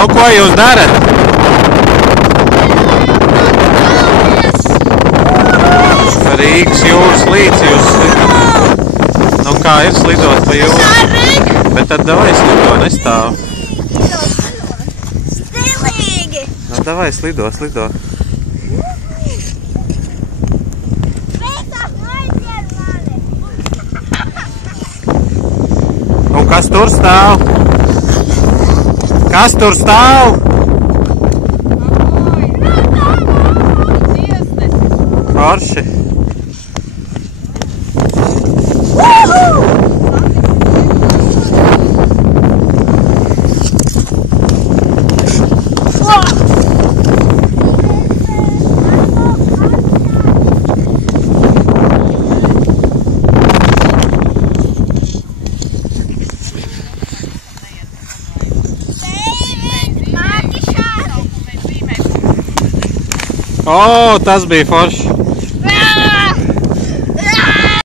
Nu, ko jūs darat? Rīgas jūras līdz jūs slidot. Nu, kā ir slidot pa jūru? Bet tad davai slido, nestāv. Stilīgi! Nu, davai slido, slido. Un kas tur stāv? Kas tur stāv? Forši. O, tas bija forši.